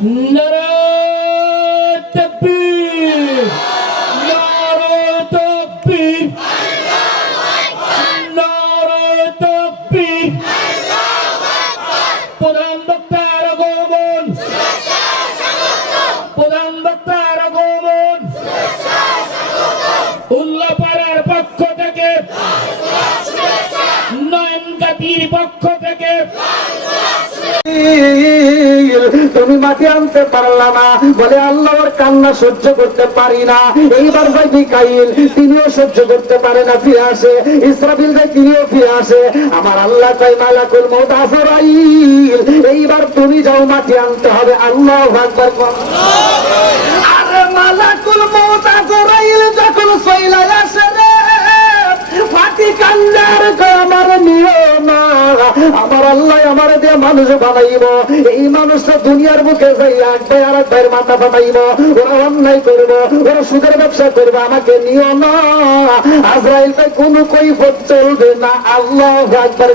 নারায়ে তাকবীর, নারায়ে তাকবীর, নারায়ে তাকবীর। প্রধান বক্তার আগমন, প্রধান বক্তার আগমন। উল্লাপাড়ার পক্ষ থেকে, নয়নকাতির পক্ষ থেকে। তুমি মাটি আনতে পারলা না বলে আল্লাহর কান্না সহ্য করতে পারি না। এইবার ভাই মিকাইল তিনিও সহ্য করতে পারে না, ফিরে আসে। ইসরাফিল ভাই তিনিও ফিরে আসে। আমার আল্লাহ কয় মালাকুল মউত আজরাইল, এইবার তুমি যাও মাটি আনতে হবে। আল্লাহু আকবার। আরে মালাকুল মউত আজরাইল যখন চইলা আসে রে, মাটি কান্নার কয় আমার নিও না, আমার আল্লাহ আমার দিয়ে মানুষ বানাইব। এই মানুষটা দুনিয়ার মুখে যাই এক ভাই আর এক ভাইয়ের মাথা ফাটাইব, ওরা অন্যায় করবো, ওরা সুদের ব্যবসা করবে, আমাকে নিও না। আজরাইল ভাই কোনো কৈফিয়ত চলবে না। আল্লাহু আকবার।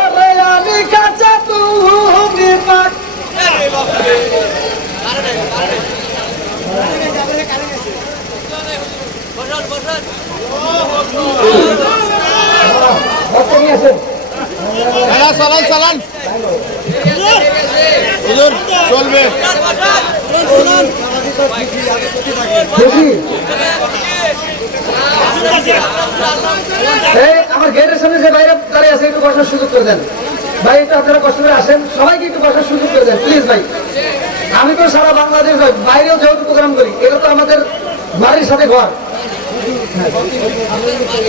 ওরে আমি কাঁচা তুমি পাক। চালান চালান হুজুর চলবে। আমার গেটের সামনে যে বাইরে দাঁড়িয়ে আছে একটু বসার সুযোগ করে দেন ভাই। একটু আপনারা কষ্ট করে আসেন, সবাইকে একটু বসার সুযোগ করে দেন প্লিজ ভাই। আমি তো সারা বাংলাদেশ বাইরেও যেহেতু প্রোগ্রাম করি, এটা তো আমাদের বাড়ির সাথে ঘর।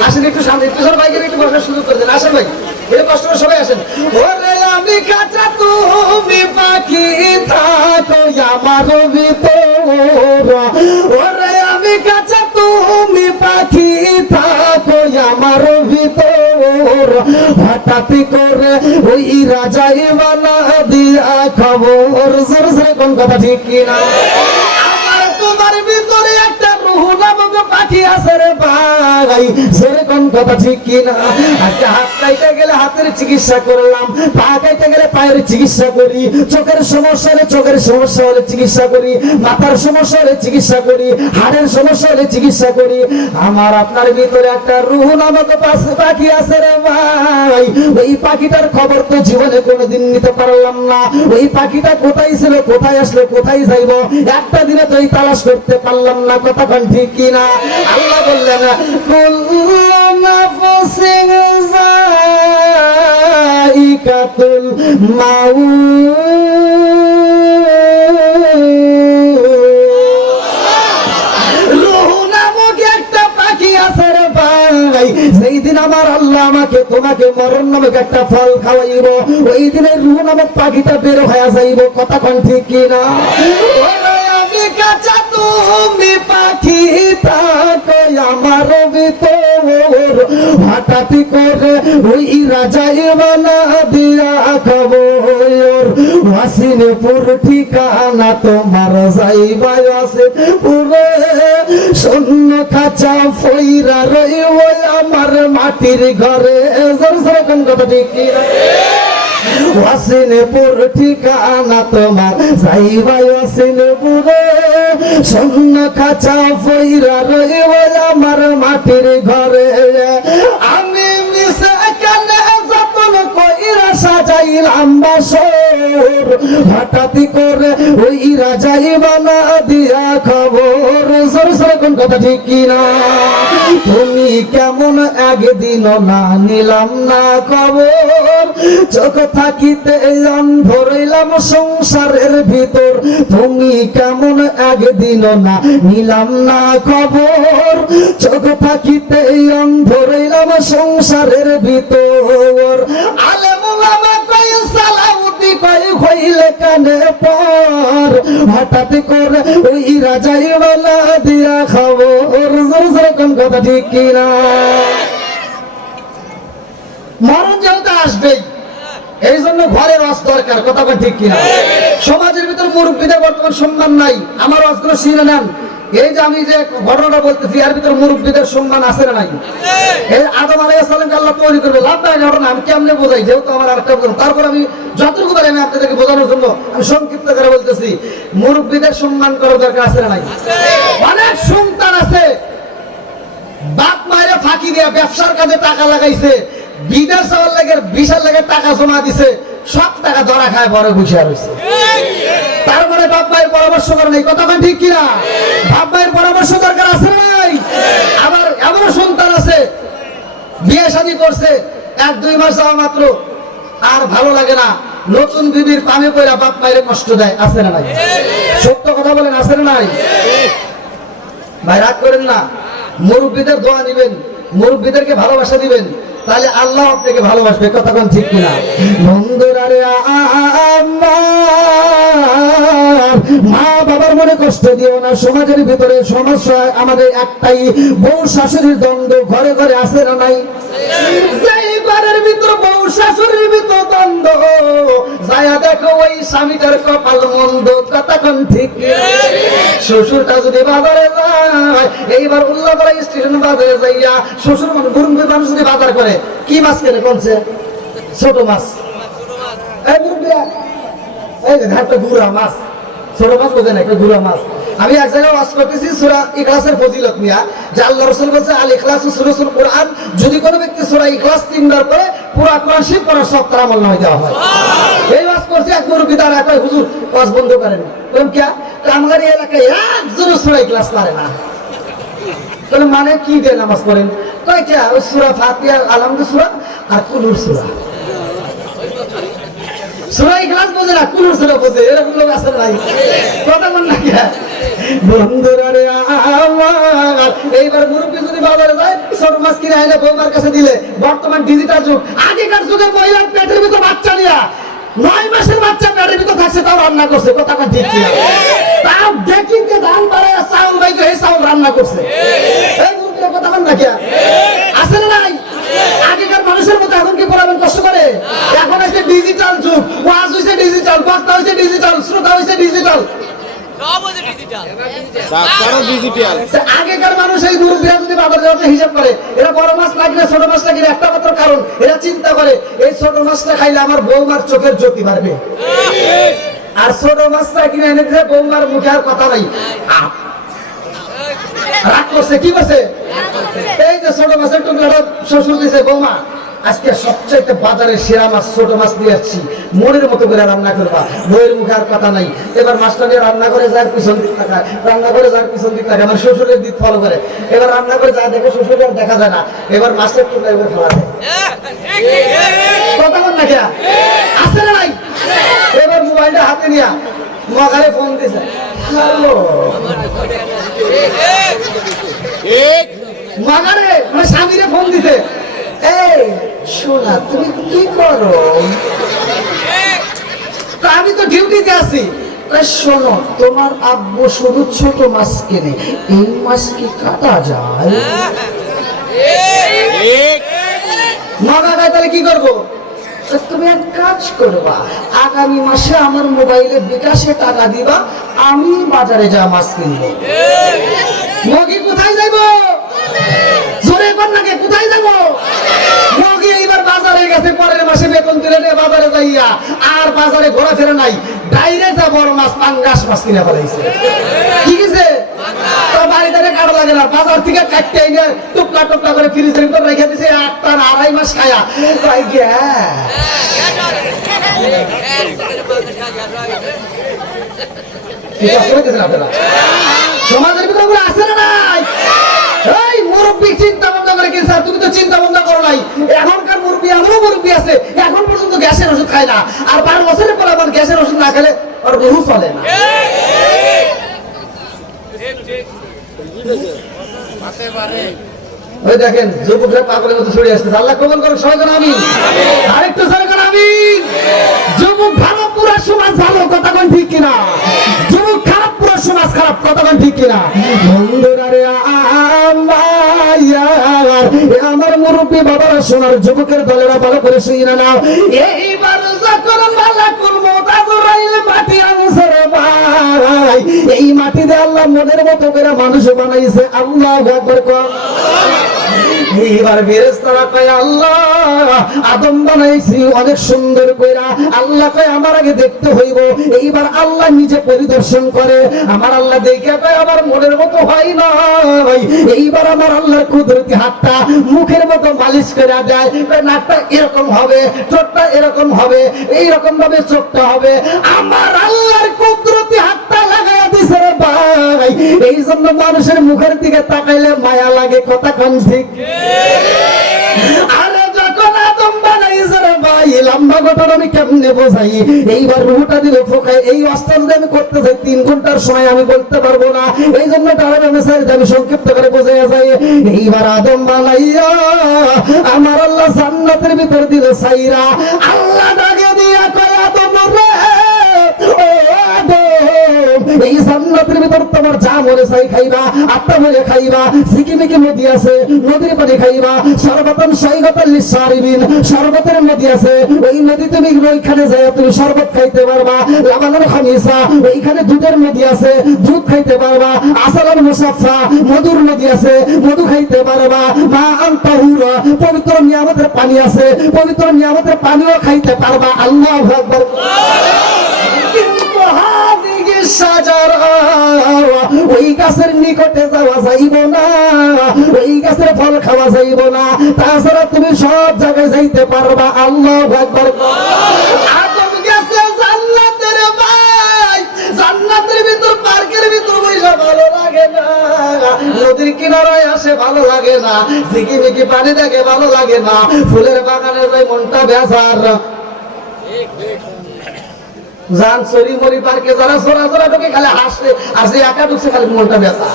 আসেন একটু সামনে, একটু সব বাইকের একটু বসার সুযোগ করে দেন। আসেন ভাই, এটা কষ্ট করে সবাই আসেন। ওরে আমি কাঁচা তুমি পাখি থাকো আমার ভিতর, ওরে আমি কাঁচা তুমি পাখি থাকো আমার ভিতর। হঠাৎ করে ওই রাজাই বানা দিয়া খবর। জোর জোরে কোন কথা ঠিক কিনা? আমার তোমার ভিতরে একটা রূহ নামক পাখি আছে রে ভাই। জোরে কোন কথা ঠিক কিনা? আজকে হাত কাইতে গেলে হাতের চিকিৎসা করলাম, পা কাইতে গেলে পায়ের চিকিৎসা করি, চোখের সমস্যা হলে চোখের সমস্যা হলে চিকিৎসা করি, মাথার সমস্যা হলে চিকিৎসা করি, হাড়ের সমস্যা হলে চিকিৎসা করি। আমার আপনার ভিতরে একটা রূহ নামক পাখি আছে রে ভাই। ওই পাখিটার খবর তো জীবনে কোনোদিন নিতে পারলাম না। ওই পাখিটা কোথায় ছিল, কোথায় আসলো, কোথায় যাইব, একটা দিনে তো এই তালাশ করতে পারলাম না। কথা কোন ঠিক কিনা? আল্লাহ বললেন কুল্লু নাফসিন যায়িকাতুল মাউত। একটা পাখি আছে রে ভাই, সেই দিন আমার আল্লাহ আমাকে তোমাকে মরণ নামক একটা ফল খাওয়াইব। ওই দিনে রূহ নামক পাখিটা বের হয়ে যাইব। কথা কোন ঠিক কিনা? আমি কাঁচা তুমি পাখি থাকো আমার ভিতর। হঠাৎ করে ওই রাজাই বানা দিয়া খবর। ওয়াসিনপুর ঠিকানা তোমার যাইবা ওয়াসিনপুরে। শূন্য খাঁচা ফইরা রইব আমার মাটির ঘরে। জোর জোরে কোন কথা ঠিক কিনা? ওয়াসিনপুর ঠিকানা তোমার যাইবা ওয়াসিনপুরে। শূন্য খাঁচা ফইরা রইব আমার মাটির ঘরে। আমি মিশে কানে যতন কইরা সাজাইলাম বাসর। হঠাৎ করে ওই রাজাই বানা দিয়া খবর। জোর জোরে কোন কথা ঠিক কিনা? তুমি কেমন একদিন না নিলাম না খবর। চোখ থাকিতে অন্ধ রইলাম সংসারের ভিতর। তুমি কেমন একদিন না নিলাম না খবর। চোখ থাকিতে অন্ধ রইলাম সংসারের ভিতর। আলেম ওলামা কই সালাউদ্দি কই হইলে কানে পর। হঠাৎ করে ওই রাজাই বানা দিয়া খবর। জোর জোরে কোন কথা ঠিক কিনা? মরণ যেহেতু আসবেই, এই জন্য ঘরের ওয়াজ দরকার। কথা ঠিক কিনা? সমাজের ভিতর মুরব্বীদের বর্তমান সম্মান নাই। আমার ওয়াজগুলো শুনে নেন, এই যে আমি যে ঘটনাটা বলতেছি এর ভিতরে মুরব্বীদের সম্মান আছে না নাই? এই আদম আলাইহিস সালামকে আল্লাহ তৈরি করবে, লাভ নাই ঘটনা, আমি কেমনে বোঝাই, যেহেতু আমার আরেকটা বলবো, তারপর আমি যতটুকু পারি আমি আপনাদেরকে বোঝানোর জন্য আমি সংক্ষিপ্ত করে বলতেছি, মুরব্বীদের সম্মান করার দরকার আছে না নাই? অনেক সন্তান আছে বাপ মায়ের ফাঁকি দিয়ে ব্যবসার কাজে টাকা লাগাইছে, বিদেশ যাওয়ার লাগে বিশাল লাগে টাকা জমা দিছে, সব টাকা ধরা খায় বড় বসে রয়েছে। তারপরে বাপ মায়ের পরামর্শ করে নাই, কথা ঠিক কিনা? বাপ মায়ের পরামর্শ দরকার আছে না নাই? আবার এমন সন্তান আছে বিয়ে শাদী করছে 1-2 মাস যাওয়া মাত্র আর ভালো লাগে না, নতুন বিবির পামে পড়া বাপ মায়ের কষ্ট দেয়, আছে না নাই? সত্য কথা বলেন, আছে না নাই? ভাই রাগ করেন না, মুরব্বীদের দোয়া নিবেন, মুরব্বীদেরকে ভালোবাসা দিবেন, তাহলে আল্লাহ আপনাকে ভালোবাসবে, কথা কোন ঠিক কিনা? বন্ধুরা রে, মা বাবার মনে কষ্ট দিও না। সমাজের ভিতরে সমস্যা আমাদের একটাই, বউ শাশুড়ির দ্বন্দ্ব ঘরে ঘরে আছে না নাই? যেই ঘরের ভিতর বউ শাশুড়ির ভিতর দ্বন্দ্ব, যায়া দেখো ওই স্বামীটার কপাল মন্দ, কথা কোন ঠিক? শ্বশুরটা যদি বাজারে যায়, এইবার উল্লাপাড়া স্টেশন বাজারে যাইয়া শ্বশুর মানুষ যদি বাজার করে, কি মাছ কেনে কোনছে? ছোট মাছ। এই মুরব্বিয়া, এই যে ঘাটটা গুড়া মাছ, ছোট মাছ বোঝে না, একটা গুড়া মাছ। আমি এক জায়গায় ওয়াজ করতেছি সূরা ইখলাসের ফজিলত নিয়া, যে আল্লাহ রাসূল বলেছে আল ইখলাসু সূরাতুল কুরআন, যদি কোনো ব্যক্তি সূরা ইখলাস 3 বার পড়ে পুরো কোরআন শরীফ পড়ার সব তার আমল নামায় দেওয়া হয়। এই ওয়াজ করছি, এক মুরব্বি দাঁড়ায় কয়, হুজুর ওয়াজ বন্ধ করেন। বললাম কিয়া? আমার এলাকায় একজন সূরা ইখলাস পারে না। বললাম মানে কি দিয়ে নামাজ পড়েন? কয় কিয়া? ওই সূরা ফাতিহা, আলহামদুলিল্লাহ সূরা আর কুলুর সূরা। সূরা ইখলাস বোঝে না, কুলুর সূরা বোঝে, এরকম লোক আছে নাই? কথা বল না কিয়া? বন্ধুরা রে আমার, এইবার মুরব্বি যদি বাজারে যায় ছোট মাছ কিনে আইলে বৌমার কাছে দিলে, বর্তমান ডিজিটাল যুগ, আগেকার যুগে মহিলার পেটের ভিতর বাচ্চা নিয়া 9 মাসের বাচ্চা পেটের ভিতর থাকছে, তাও রান্না করছে, কথা কোন ঠিক কিনা? তাও দেখি যে ধান বাড়ায় চাউল বাইকে এই চাউল রান্না করছে। এই মুরব্বিরা কথা বল না কিয়া? আছে না নাই? আগেকার মানুষের মতো এখন কি পড়াবেন কষ্ট করে? এখন হচ্ছে ডিজিটাল যুগ, ওয়াজ হইছে ডিজিটাল, বক্তা হইছে ডিজিটাল, শ্রোতা হইছে ডিজিটাল, ডাক্তারও ডিজিটাল। আগেকার মানুষ এই মুরব্বীরা যদি বাজার যাওয়াতে হিসাব করে, এরা বড় মাছ লাগলে ছোট মাছ লাগলে একটা মাত্র কারণ, এরা চিন্তা করে এই ছোট মাছটা খাইলে আমার বৌমার চোখের জ্যোতি বাড়বে, আর ছোট মাছটা কিনে এনে দিলে বৌমার মুখে আর কথা নাই। রাগ করছে, কি করছে? এই যে ছোট মাছের টুকরাটা শ্বশুর দিছে, বৌমা আজকে সবচাইতে বাজারে সেরা মাছ ছোট মাছ নিয়ে আসছি, মনের মতো করে রান্না করবা, বইয়ের মুখে আর কথা নাই। এবার মাছটা নিয়ে রান্না করে যার পিছন দিক তাকায়, রান্না করে যার পিছন দিক তাকায়, আমার শ্বশুরের দিক ফলো করে, এবার রান্না করে যা দেখে শ্বশুর আর দেখা যায় না, এবার মাছের টুকরা এবার ফেলা দেয়, কথা বল না কিয়া? আছে না নাই? এবার মোবাইলটা হাতে নিয়া মগারে ফোন দিছে, হ্যালো মগারে, মানে স্বামীরে ফোন দিছে, এই শোনা তুমি কি করো? আমি তো ডিউটিতে আছি। শোনো, তোমার আব্বু শুধু ছোট মাছ কেনে, এই মাছ কি কাটা যায়? মগা গায়ে তাহলে কি করবো? তুমি এক কাজ করবা, আগামী মাসে আমার মোবাইলে বিকাশে টাকা দিবা, আমি বাজারে যা মাছ কিনবো। মগি কোথায় যাইবো? জোরে কর নাকি, কোথায় যাবো? মগি এইবার বাজারে গেছে, পরের মাসে বেতন তুলে নিয়ে বাজারে যাইয়া আর বাজারে ঘোরাফেরা নাই, ডাইরেক্ট বড় মাছ পাঙ্গাস মাছ কিনে ফেলাইছে। কি গেছে? বাড়িতে কাটা লাগে না, বাজার থেকে কাটতে এনে টুকলা টুকলা করে ফ্রিজের ভিতর রেখে দিছে, 2.5 মাস খায়া সমাজের ভিতরে আছে না নাই? এই মুরব্বী চিন্তা ভাবনা করে কি স্যার? তুমি তো চিন্তা ভাবনা করো নাই। এখনকার মুরব্বী, এমনও মুরব্বী আছে এখন পর্যন্ত গ্যাসের ওষুধ খায় না, আর 12 বছরের পর আবার গ্যাসের ওষুধ না খেলে ওর রুহু চলে না। ওই দেখেন যুবকরা পাগলের মতো ছড়িয়ে আসছে। আল্লাহ কবুল করুন, সবাই যেন আমিন। আরেকটু সবাই যেন আমিন। যুবক ভালো, পুরো সমাজ ভালো, কথা কোন ঠিক কিনা? যুবক খারাপ, পুরো সমাজ খারাপ, কথা কোন ঠিক কিনা? বন্ধুরা রে আমার মুরব্বী বাবারা, সোনার যুবকের দলেরা ভালো করে শুনে নাও। এইবার যখন মালাকুল মউত আজরাইল মাটি আনসার ভাই, এই মাটি আল্লাহ মনের মতো করে মানুষ বানাইছে। আল্লাহু আকবার কর। এইবার ফেরেশতারা কয় আল্লাহ আদম বানাইছি অনেক সুন্দর কইরা, আল্লাহ কয় আমার আগে দেখতে হইব। এইবার আল্লাহ নিজে পরিদর্শন করে, আমার আল্লাহ দেখে কয় আমার মনের মতো হয় নাই। এইবার আমার আল্লাহর কুদরতি হাতটা মুখের মতো মালিশ করে দেয়, কয় নাকটা এরকম হবে, ঠোঁটটা এরকম হবে, এইরকম ভাবে চোখটা হবে। আমার আল্লাহর কুদরতি হাতটা লাগাইয়া দিছে রে ভাই। এই জন্য মানুষের মুখের দিকে তাকাইলে মায়া লাগে, কথা কোন ঠিক? আরে যখন আদম বানাইছে রে ভাই, লম্বা ঘটনা আমি কেমনে বোঝাই? এইবার রুহটা দিল ফোকায়। এই অস্ত্র যদি আমি করতে চাই 3 ঘন্টার সময় আমি বলতে পারবো না, এই জন্য দাঁড়ানো মেসাজ আমি সংক্ষিপ্ত করে বোঝাইয়া যাই। এইবার আদম বানাইয়া আমার আল্লাহ জান্নাতের ভিতর দিল সাইরা। আল্লাহ ডাকে দিয়া কয় আদম রে, ও আদম, এই জান্নাতের ভিতর তোমার যা মনে চাই খাইবা, আত্মা মনে খাইবা। সিকিমিকি নদী আছে, নদীর পানি খাইবা। সর্বতন সাইগাতাল লিসারিবিন, শরবতের নদী আছে, ওই নদী তুমি ওইখানে যায় তুমি শরবত খাইতে পারবা। লাবানুল খামিসা, ওইখানে দুধের নদী আছে, দুধ খাইতে পারবা। আসালাল মুসাফফা, মধুর নদী আছে, মধু খাইতে পারবা। মা আনতাহুরা, পবিত্র নিয়ামতের পানি আছে, পবিত্র নিয়ামতের পানিও খাইতে পারবা। আল্লাহু আকবার। কিন্তু হাযিহি শাজারা, ওই গাছের নিকটে যাওয়া যাইব না, ওই গাছের ফল খাওয়া যাইব না, তাছাড়া তুমি সব জায়গায় যাইতে পারবা। আল্লাহু আকবার। আদম গেছে জান্নাতের ভাই, জান্নাতের ভিতর পার্কের ভিতর বইসা ভালো লাগে না, নদীর কিনারায় আসে ভালো লাগে না, ঝিকিমিকি পানি দেখে ভালো লাগে না, ফুলের বাগানে যাই মনটা বেজার। জান সরি মরি পার্কে যারা সোরা সোরা ঢুকে খালি হাসে, আসে একা ঢুকছে খালি মনটা বেজা।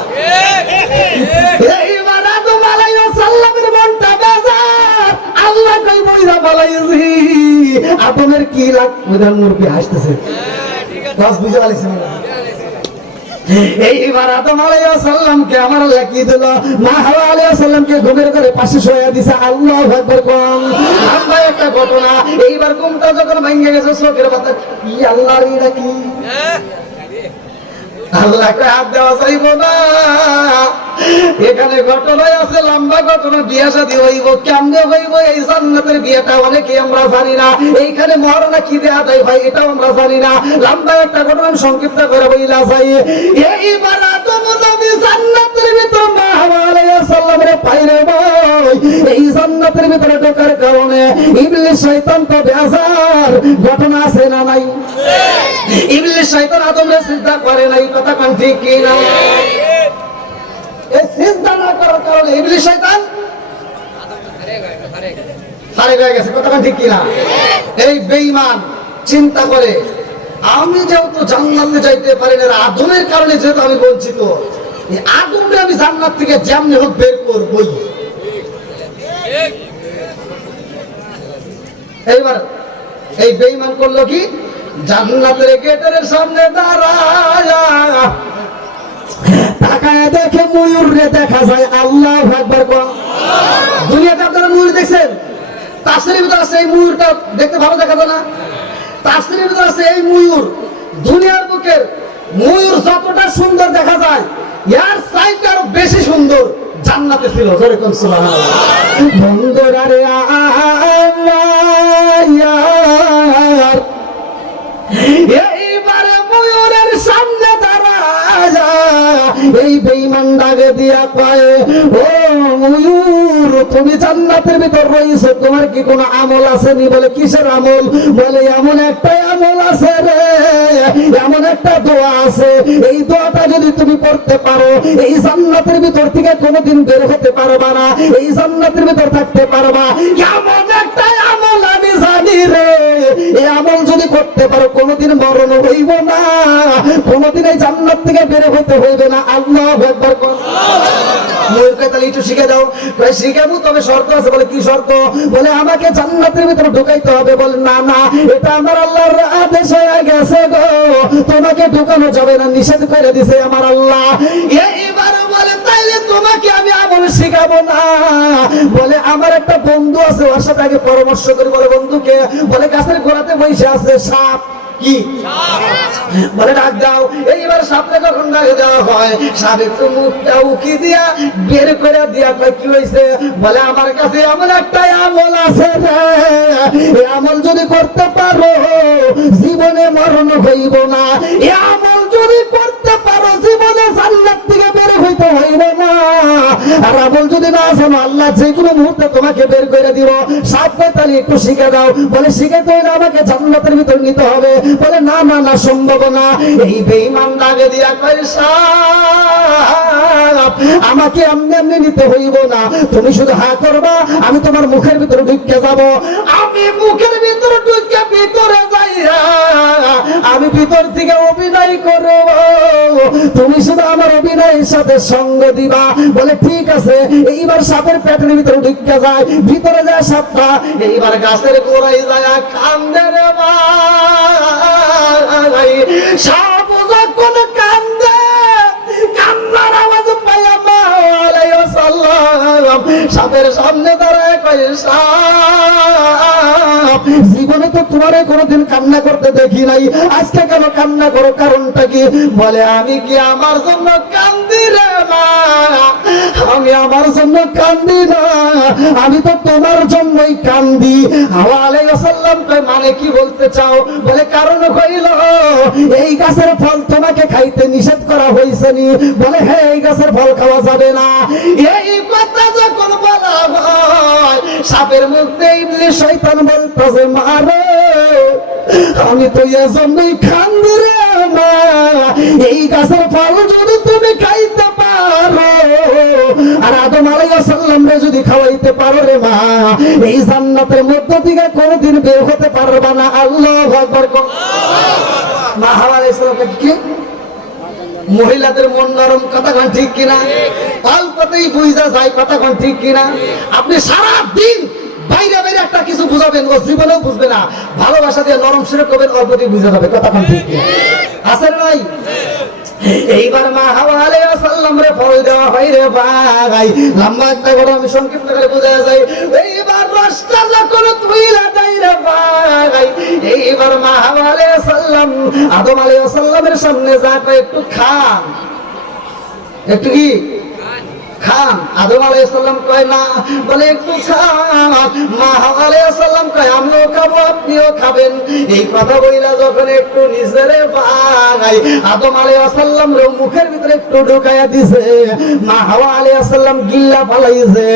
এইবার আদম আলাইহিস সালামের মনটা বেজা। আল্লাহ কই বইরা বালাইছি আদমের কি লাগ ওইদার মুরবি হাসতেছে। বাস বুঝে বালাইছি না। এইবার আদম আলাইহিস সালামকে আমার আল্লাহ কি দিল, মা হাওয়া আলাইহিস সালামকে ঘুমের ঘরে পাশে শোয়া দিছে। আল্লাহু আকবার কোন আমরা একটা ঘটনা। এইবার ঘুমটা যখন ভাঙে গেছে চোখের পাতা, কি আল্লাহ এটা কি? আল্লাহকে হাত দেওয়া যাইব না। এখানে ঘটনায় আছে লম্বা ঘটনা, বিয়া শাদী হইব, কেমনে হইব এই জান্নাতের বিয়েটা অনেকে আমরা জানি না। এইখানে মহারণা কি দেয়া দেয় ভাই এটাও আমরা জানি না। লম্বা একটা ঘটনা সংক্ষিপ্ত করে বইলা যাই। এইবার আদম নবী জান্নাতের ভিতর মা হাওয়া আলাইহিস সালামের পাইরে ভাই, এই জান্নাতের ভিতরে ঢোকার কারণে ইবলিস শয়তান তো বেজার। ঘটনা আছে না নাই? ইবলিস শয়তান আদমরে সিজদা করে নাই, কথা কোন ঠিক কি না? এই সিজদা না করার কারণে ইবলিস শয়তান ফারেক হয়ে গেছে, কথা কোন ঠিক কি না? এই বেঈমান চিন্তা করে আমি যেহেতু জান্নাতে যাইতে পারি না, আদমের কারণে যেহেতু আমি বঞ্চিত, এই আদমরে আমি জান্নাত থেকে যেমনি হোক বের করবই। এইবার এই বেঈমান করলো কি, জান্নাতের গেটের সামনে দাঁড়ায়া তাকায় দেখে ময়ূর রে দেখা যায়। আল্লাহু আকবার কোন। দুনিয়াতে আপনারা ময়ূর দেখছেন? তাফসীরের ভিতর আছে এই ময়ূরটা দেখতে ভালো দেখা যায় না? তাফসীরের ভিতর আছে এই ময়ূর দুনিয়ার বুকের ময়ূর যতটা সুন্দর দেখা যায় এর চাইতে আরো বেশি সুন্দর জান্নাতে ছিল। জোরে কোন সুবহানাল্লাহ। বন্ধুরা রে আমার এইবারে ময়ূরের সামনে দাঁড়ায়া এই বেঈমান ডাকে দিয়া কয়, ও ময়ূর তুমি জান্নাতের ভিতর রইছো, তোমার কি কোনো আমল আছে নি? বলে কিসের আমল? বলে এমন একটা আমল আছে রে, এমন একটা দোয়া আছে, এই দোয়াটা যদি তুমি পড়তে পারো এই জান্নাতের ভিতর থেকে কোনোদিন বের হতে পারবা না, এই জান্নাতের ভিতর থাকতে পারবা। এমন একটা আমল আমি জানি রে, এই আমল যদি করতে পারো কোনোদিন মরণ হইব না, কোনোদিন এই জান্নাত থেকে বের হতে হইবে না। আল্লাহু আকবার। ময়ূরকে তাহলে একটু শিখে দাও। কই শিখাবো, তবে শর্ত আছে। বলে কি শর্ত? বলে আমাকে জান্নাতের ভিতরে ঢুকাইতে হবে। বলে না না, এটা আমার আল্লাহর আদেশ হয়ে গেছে গো, তোমাকে ঢুকানো যাবে না, নিষেধ করে দিছে আমার আল্লাহ। এইবার বলে তাইলে তোমাকে আমি আমল শিখাবো না। বলে আমার একটা বন্ধু আছে, ওর সাথে আগে পরামর্শ করি। বলে বন্ধুকে? বলে গাছের গোড়াতে বসে আছে সাপ। কি বলে ডাক দাও। এইবার সাপে যখন ডাক দেওয়া হয়, সাপে তো মুখটা উকি দিয়া বের করে দিয়া কয় কি হয়েছে? বলে আমার কাছে এমন একটা আমল আছে রে, এই আমল যদি করতে পারো জীবনে মরণ হইব না, এই আমল যদি করতে পারো জীবনে জান্নাত থেকে বের হইতে হইব না। আর আমল যদি না জানো আল্লাহ যে কোনো মুহূর্তে তোমাকে বের করে দিব। সাপ কয় তাহলে একটু শিখে দাও। বলে শিখে তো আমাকে জান্নাতের ভিতর নিতে হবে। বলে না না না, সম্ভব না। এই বেঈমান ডাকে দিয়া কয় সাপ আমাকে এমনি এমনি নিতে হইব না, তুমি শুধু হা করবা, আমি তোমার মুখের ভিতরে ঢুকে যাব। আমি মুখের ভিতরে ঢুকে ভিতরে যাইয়া আমি ভিতর থেকে অভিনয় করব, তুমি শুধু আমার অভিনয়ের সাথে সঙ্গ দিবা। বলে ঠিক আছে। এইবার সাপের পেটের ভিতরে ঢুকে যায়, ভিতরে যায় সাপটা। এইবার গাছের গোড়ায় যায় কান্দে রে ভাই। সাপ যখন কান্দে, কান্নার আওয়াজ পাইয়া সাপের সামনে দাঁড়ায় কয় সাপ জীবনে তো তোমারে কোনোদিন কান্না করতে দেখি নাই, আজকে কেন কান্না করো, কারণটা কি? বলে আমি কি আমার জন্য কান্দি রে মা? আমি আমার জন্য কান্দি না, আমি তো তোমার জন্যই কান্দি। আলাইহিস সালাম কয় মানে কি বলতে চাও? বলে কারণ হইল এই গাছের ফল তোমাকে খাইতে নিষেধ করা হয়েছে নি। বলে হ্যাঁ, এই গাছের ফল খাওয়া যাবে না। এই কথা যখন বলা হয়, সাপের মুখে ইবলিস শয়তান বলতেছে মারে আমি তো এজন্যই কান্দি রে মা, এই গাছের ফল যদি তুমি খাইতে পারো আর আদম আলাইহিস সালাম রে যদি খাওয়াইতে পারো রে মা, এই জান্নাতের মধ্য থেকে কোনোদিন বের হতে পারবা না। আল্লাহু আকবার। মা হাওয়া আলাইহিস সালাম কি মহিলাদের মন নরম, কথা কোন ঠিক কিনা? অল্পতেই বুঝা যায়, কথা কোন ঠিক কিনা? আপনি সারা দিন বাইরে বাইরে একটা কিছু বুঝাবেন, ও জীবনেও বুঝবে না। ভালোবাসা দিয়ে নরম সুরে করবেন, অল্পতেই বুঝা যাবে, কথা কোন ঠিক কিনা? আছে না নাই? এইবার মা হাওয়া আলাইহিস সালাম রে ফল দেওয়া হয় রে ভাই। লম্বা একটা করে আমি সংক্ষিপ্ত করে বোঝা যায়। এইবার রসটা যখন তুইলা দেয় রে ভাই, এইবার মা হাওয়া আলাইহিস সালাম আদম আলাইহিস সালামের সামনে যা কয় একটু খান, একটু কি খান। আদম আলাইহিস সালাম কয় না, বলে একটু খান। মা হাওয়া আলাইহিস সালাম কয় আমিও খাবো, আপনিও খাবেন। এই কথা বইলা যখন একটু নিজেরে ভাই আদম আলাইহিস সালাম রে মুখের ভিতরে একটু ঢুকাইয়া দিছে, মা হাওয়া আলাইহিস সালাম গিল্লা ফালাইছে।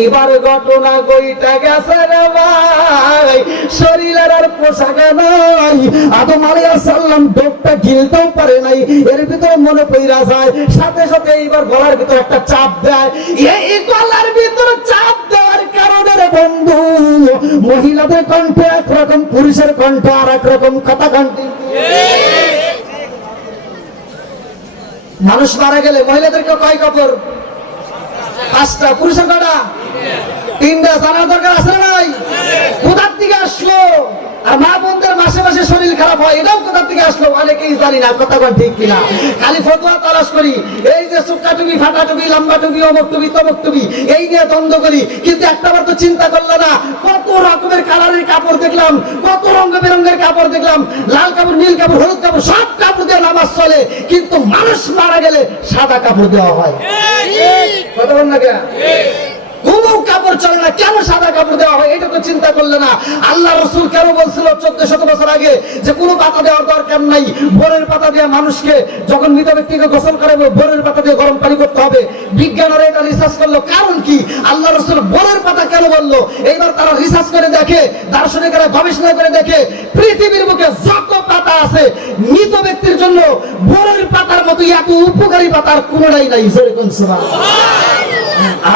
এইবার ঘটনা কইটা গেছে রে ভাই, শরীরের আর পোশাক নাই। আদম আলাইহিস সালাম ডোকটা গিলতেও পারে নাই, এর ভিতরে মনে পইরা যায়। সাথে সাথে এইবার গলার ভিতরে একটা চাপ দেয়। এই গলার ভিতরে চাপ দেওয়ার কারণে রে বন্ধু, মহিলাদের কণ্ঠ একরকম, পুরুষের কণ্ঠ আর একরকম, কথা কণ্ঠে। মানুষ মারা গেলে মহিলাদেরকে কয় কাপড়? 5টা। পুরুষের কটা? 3টা। জানার দরকার আছে না নাই? কোথার থেকে আসলো? আর মা বোনদের মাসে মাসে শরীর খারাপ হয়, এটাও কোথার থেকে আসলো অনেকেই জানি না, কথা কোন ঠিক কিনা? খালি ফতোয়া তালাশ করি, এই যে চুক্কা টুপি, ফাটা টুপি, লম্বা টুপি, অমুক টুপি, তমুক টুপি, এই নিয়ে দ্বন্দ্ব করি। কিন্তু একটাবার তো চিন্তা করলো না, কত রকমের কালারের কাপড় দেখলাম, কত রঙ বেরঙের কাপড় দেখলাম, লাল কাপড়, নীল কাপড়, হলুদ কাপড়, সব কাপড় দিয়ে নামাজ চলে। কিন্তু মানুষ মারা গেলে সাদা কাপড় দেওয়া হয়, কথা বল না কেন? কোন কাপড় চলে না, কেন সাদা কাপড় দেওয়া হয়? এটা তো চিন্তা করলে না। আল্লাহ রাসূল কেন বলছিল 1400 বছর আগে যে কোনো পাতা দেওয়ার দরকার নাই, বরের পাতা দিয়ে মানুষকে যখন মৃত ব্যক্তিকে গোসল করাবে বরের পাতা দিয়ে গরম পানি করতে হবে। বিজ্ঞানীরা এটা রিসার্চ করলো, কারণ কি আল্লাহ রাসূল বরের পাতা কেন বললো? এইবার তারা রিসার্চ করে দেখে, দার্শনিকেরা গবেষণা করে দেখে, পৃথিবীর বুকে যত পাতা আছে মৃত ব্যক্তির জন্য বরের পাতার মতো এত উপকারী পাতার কোনোটাই নাই। জোরে কোন সুবহানাল্লাহ।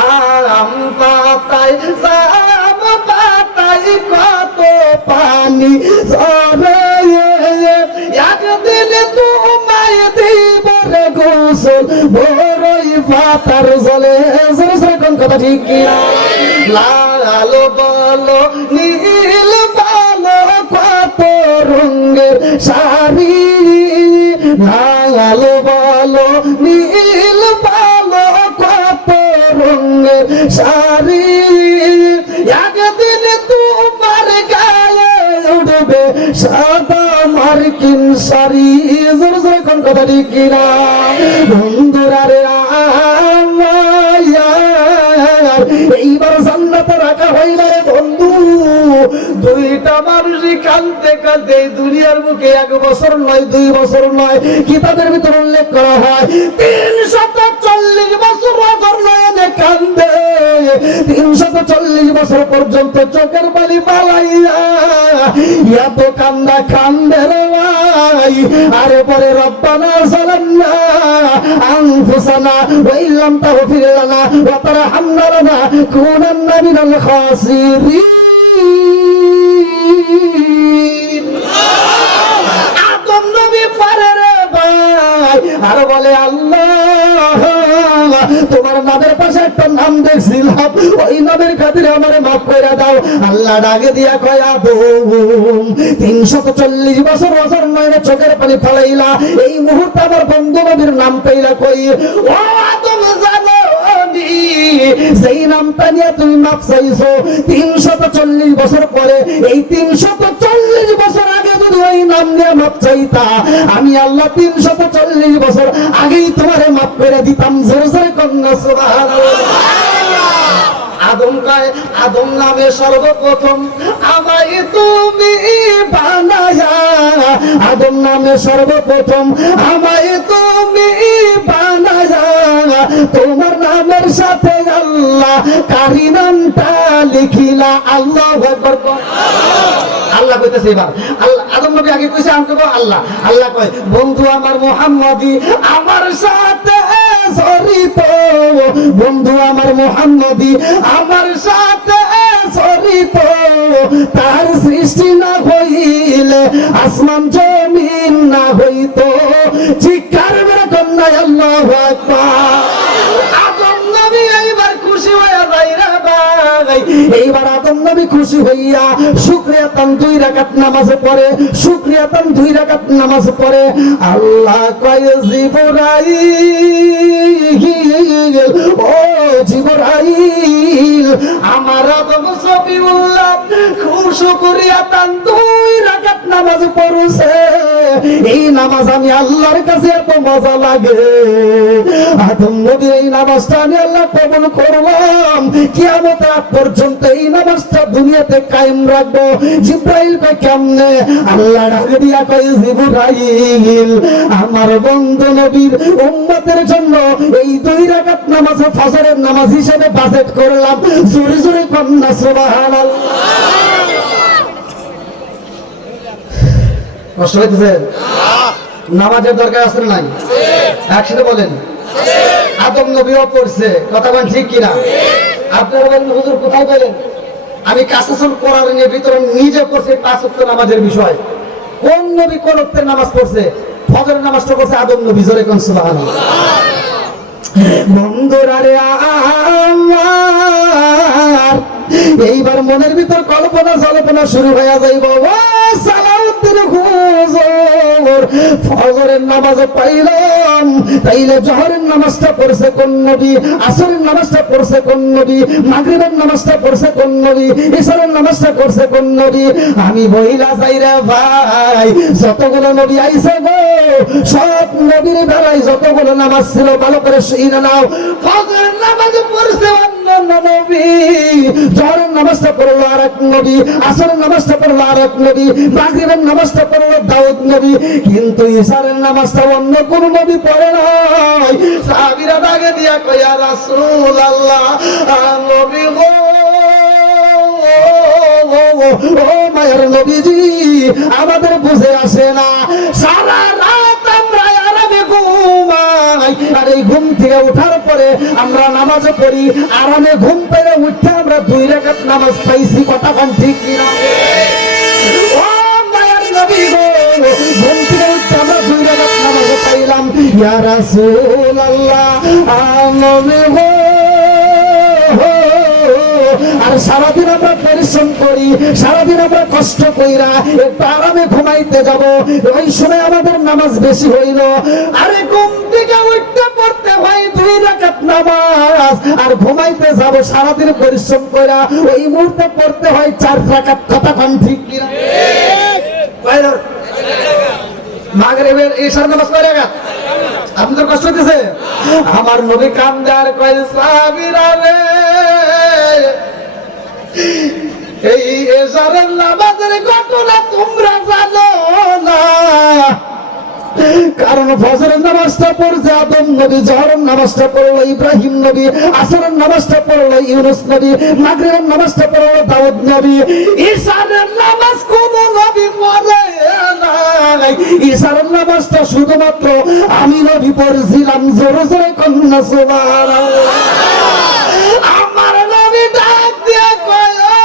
আরাম পাতায় জাম পাতায় কত পানি ঝরে, একদিন তোমায় দিব রে গোসল বড়ই পাতার জলে। কোন কথা ঠিক কিনা? লাল বলো নীল বলো কত রঙের শাড়ি, লাল বলো নীল বলো কত রঙের শাড়ি, একদিন তোমার গায়ে উঠবে সাদা দক্ষিণ সারি, জোর জোরে কোন কথা ঠিক কিনা বন্ধুরা রে এইবার জান্নাতে রাখা হইল রে বন্ধু। দুইটা মানুষই কাঁদতে কাঁদতে দুনিয়ার বুকে 1 বছর নয় 2 বছর নয়, কিতাবের ভিতর উল্লেখ করা হয় 340 বছর নয়নে কান্দে, 340 বছর পর্যন্ত চোখের পানি পালাইয়া এত কান্দা কান্দে রে ভাই। আরে পরে রব্বানা যালামনা আনফুসানা ওয়া ইল্লাম তাগফির লানা ওয়া তারহামনা লানাকুনান্না মিনাল খাসিরিন। আদম নবী পারে রে ভাই, আর বলে আল্লাহ তোমার নামের পাশে একটা নাম দেখছিলাম, ওই নামের খাতিরে আমারে মাফ করে দাও। আল্লাহ ডাকে দিয়া কয় আদম 340 বছর নয় চোখের পানি ফলাইলা, এই মুহূর্তে আমার বন্ধু নবীর নাম পাইলা কই। ও আদম জানো সেই নামটা নিয়ে তুমি মাফ চাইছো 340 বছর পরে, এই 340 বছর আগে যদি ওই নাম নিয়ে মাফ চাইতা, আমি আল্লাহ 340 বছর আগেই তোমারে মাফ করে দিতাম। জোরে জোরে কন্যা সুবহানাল্লাহ। আদম নামে সর্বপ্রথম আমায় তুমি বানায়া, আদম নামে সর্বপ্রথম আমায় তুমি বানায়া, তোমার নামের সাথে আল্লাহ কারি নামটা লিখিলা। আল্লাহু আকবার। আল্লাহ কইতেছে এবার, আল্লাহ আদম নবী আগে কইছে আমি কইব আল্লাহ, আল্লাহ কয় বন্ধু আমার মুহাম্মদী আমার সাথে জড়িত, বন্ধু আমার মুহাম্মদী আমার সাথে জড়িত, তার সৃষ্টি না হইলে আসমান জমিন না হইতো। চিৎকার মেরে কন্যা আল্লাহু আকবার। আদম নবী এইবার খুশি হইয়া যায় রে ভাই, এইবার আদম নবী খুশি হইয়া শুকরিয়াতান 2 রাকাত নামাজ পড়ে, শুকরিয়াতান 2 রাকাত নামাজ পড়ে। আল্লাহ কয় জিবরাইল, ও জিবরাইল আমার আদম সফিউল্লাহ খুব শুকরিয়াতান 2 রাকাত নামাজ পড়ছে, এই নামাজ আমি আল্লাহর কাছে এত মজা লাগে। আদম নবী এই নামাজটা আমি আল্লাহ কবুল করলাম, কিয়ামতের আগ পর্যন্ত এই নামাজটা দুনিয়াতে কায়েম রাখবো। জিবরাইল কয় কেমনে? আল্লাহ ডাকে দিয়া কয় জিবরাইল আমার বন্ধু নবীর উম্মতের জন্য এই 2 রাকাত নামাজ ফজরের নামাজ হিসেবে বাজেট করলাম। জোরে জোরে কন্যা সুবহানাল্লাহ। কষ্ট হইতেছে? নামাজের দরকার আছে না নাই? একসাথে বলেন। আদম নবীও পড়ছে, কথা বলেন ঠিক কিনা? আপনারা বলেন হুজুর কোথায় পেলেন? আমি কাসাসুল কোরআনের ভিতরে নিজে পড়ছি 5 ওয়াক্ত নামাজের বিষয়। কোন নবী কোন ওয়াক্তের নামাজ পড়ছে? ফজরের নামাজটা করছে আদম নবী। জোরে কোন সুবহানাল্লাহ। বন্ধুরা রে আমার এইবার মনের ভিতর কল্পনা জল্পনা শুরু হয়ে যাইব। ও সালাউদ্দিন হুজুর ফজরের নামাজ পাইলাম, তাইলে জোহরের নামাজটা পড়ছে কোন নবী, আসরের নামাজটা পড়ছে কোন নবী, মাগরিবের নামাজটা পড়ছে কোন নবী, ইশারের নামাজটা পড়ছে কোন নবী? আমি বইলা যাই রে ভাই, যতগুলো নবী আইছে গো সব নবীর বেলায় যতগুলো নামাজ ছিল ভালো করে শুনে নাও। ফজরের নামাজ পড়ছে অন্য নবী, জোহরের নামাজটা পড়লো আরেক নবী, আসরের নামাজটা পড়লো আরেক নবী, মাগরিবের নামাজটা পড়লো দাউদ নবী, কিন্তু ইশারের নামাজটা অন্য কোন নবী পড়ে নাই। সাহাবীরা দাগে দিয়া কয় ইয়া রাসূলুল্লাহ নবী গো, ও মায়ের নবীজি আমাদের বুঝে আসে না, সারা রাত আমরা আরামে ঘুমাই, আর এই ঘুম থেকে ওঠার পরে আমরা নামাজ পড়ি, আরামে ঘুম পেরে উঠতে আমরা 2 রাকাত নামাজ পাইছি। কথা কোন ঠিক কিনা? ও মায়ের নবী গো, ঘুম থেকে উঠতে আমরা 2 রাকাত নামাজ পাইলাম। ইয়া রাসূলুল্লাহ নবী গো, আর সারাদিন আমরা পরিশ্রম করি, সারাদিন আমরা কষ্ট কইরা একটু আরামে ঘুমাইতে যাব, ওই সময় আমাদের নামাজ বেশি হইল। আরে ঘুম থেকে উঠতে পড়তে হয় 2 রাকাত নামাজ, আর ঘুমাইতে যাব সারাদিন পরিশ্রম কইরা, ওই মুহূর্তে পড়তে হয় 4 রাকাত। কথা কোন ঠিক কিনা? মাগরিবের ঈশার নামাজ কয় রাকাত? আপনাদের কষ্ট হইতেছে? আমার নবী কান্দে আর কয় সাহাবীরা রে, এই ঈশারের নামাজের ঘটনা তোমরা জানো না, কারণ ফজরের নামাজটা পড়ছে আদম নবী, জোহরের নামাজটা পড়লো ইব্রাহিম নবী, আসরের নামাজটা পড়লো ইউনূস নবী, মাগরিবের নামাজটা পড়লো দাউদ নবী, ঈশারের নামাজ কোন নবী পড়ে নাই। ঈশারের নামাজটা শুধুমাত্র আমি নবী পড়ছিলাম। জোরে জোরে কন্যা সুবহানাল্লাহ। আমার নবী ডাক দিয়ে কয় ও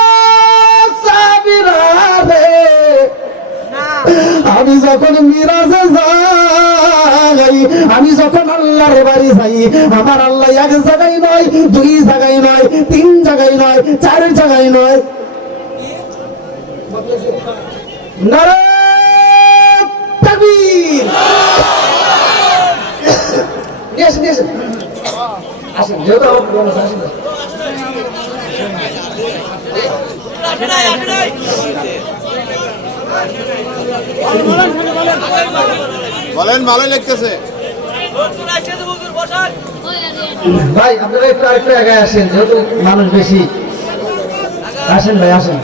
সাহাবীরা রে, আমি যখন মিরাজে যাই, আমি যখন আল্লাহর বাড়ি যাই, আমার আল্লাহ এক জায়গায় নয়, দুই জায়গায় নয়, তিন জায়গায় নয়, চার জায়গায় নয়, নারায়ে তাকবীর। আসেন, যেহেতু আমার প্রোগ্রাম আছে, আসেন। বলেন, ভালোই লাগতেছে। ভাই আপনারা একটু আরেকটু আগে আসেন, যেহেতু মানুষ বেশি। আসেন ভাই, আসেন।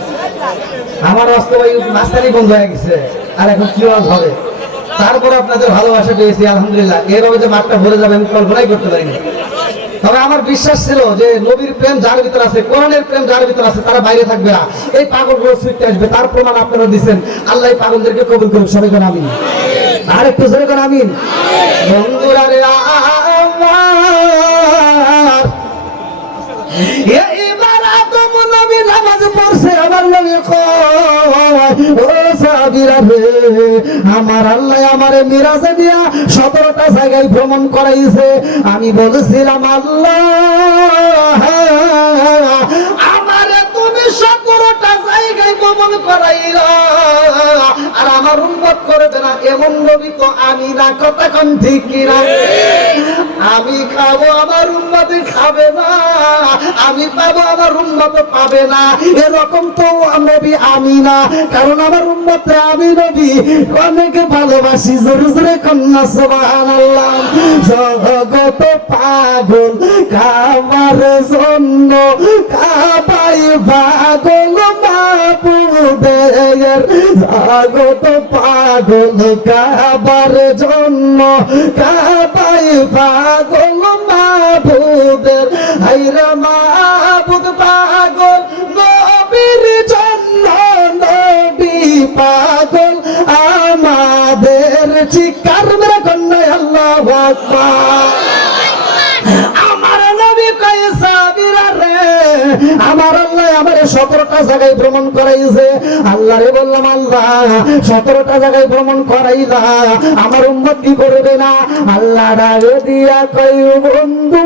আমার রাস্তা ভাই মাঝখানে বন্ধ হয়ে গেছে, আর এখন কি হবে। তারপরে আপনাদের ভালোবাসা পেয়েছি আলহামদুলিল্লাহ। এভাবে যে মাঠটা ভরে যাবে আমি কল্পনাই করতে পারিনি। তবে আমার বিশ্বাস ছিল যে নবীর প্রেম যার ভিতর আছে, কোরআনের প্রেম যার ভিতর আছে, তারা বাইরে থাকবে না, এই পাগলগুলো ছুটতে আসবে। তার প্রমাণ আপনারা দিচ্ছেন। আল্লাহ এই পাগলদেরকে কবুল করুন। সবাই কোন আমিন। আর একটু জোরে কোন আমিন। বন্ধুরা রে আমার, এইবার আদম নবী নামাজ পড়ছে, আমার নবী কয় ও সাহাবীরা রে, আমার আল্লাহ আমারে মিরাজে নিয়া 17টা জায়গায় ভ্রমণ করাইছে। আমি বলেছিলাম আল্লাহ আমারে তুমি 17টা জায়গায় ভ্রমণ করাইলা, আর আমার উম্মত করবে না, এমন নবী তো আমি না। কথা কোন ঠিক কিনা? আমি খাবো, আমার উম্মত খাবে না, আমি পাবো, আমার উম্মত পাবে না, এরকম তো নবী আমি না। কারণ আমার উম্মতে আমি নবী অনেক ভালোবাসি। জোরে জোরে কন্যা সুবহানাল্লাহ। জগত পাগল কাবার জন্য, কাবাই পাগল মাবুদের। জগত পাগল কাবার জন্য, কাবাই পাগল মাবুদের। হায়রে মাবুদ পাগল নবীর জন্য, নবী পাগল আমাদের। চিৎকার মেরে কন্যা আল্লাহু আকবার। আমার নবী কয় সাহাবীরা রে, আমার আল্লাহ আমারে 17টা জায়গায় ভ্রমণ করাইছে। আল্লাহ রে বললাম আল্লাহ 17টা জায়গায় ভ্রমণ করাইলা, আমার উম্মত কি করবে না? আল্লাহ ডাকে দিয়া কয় বন্ধু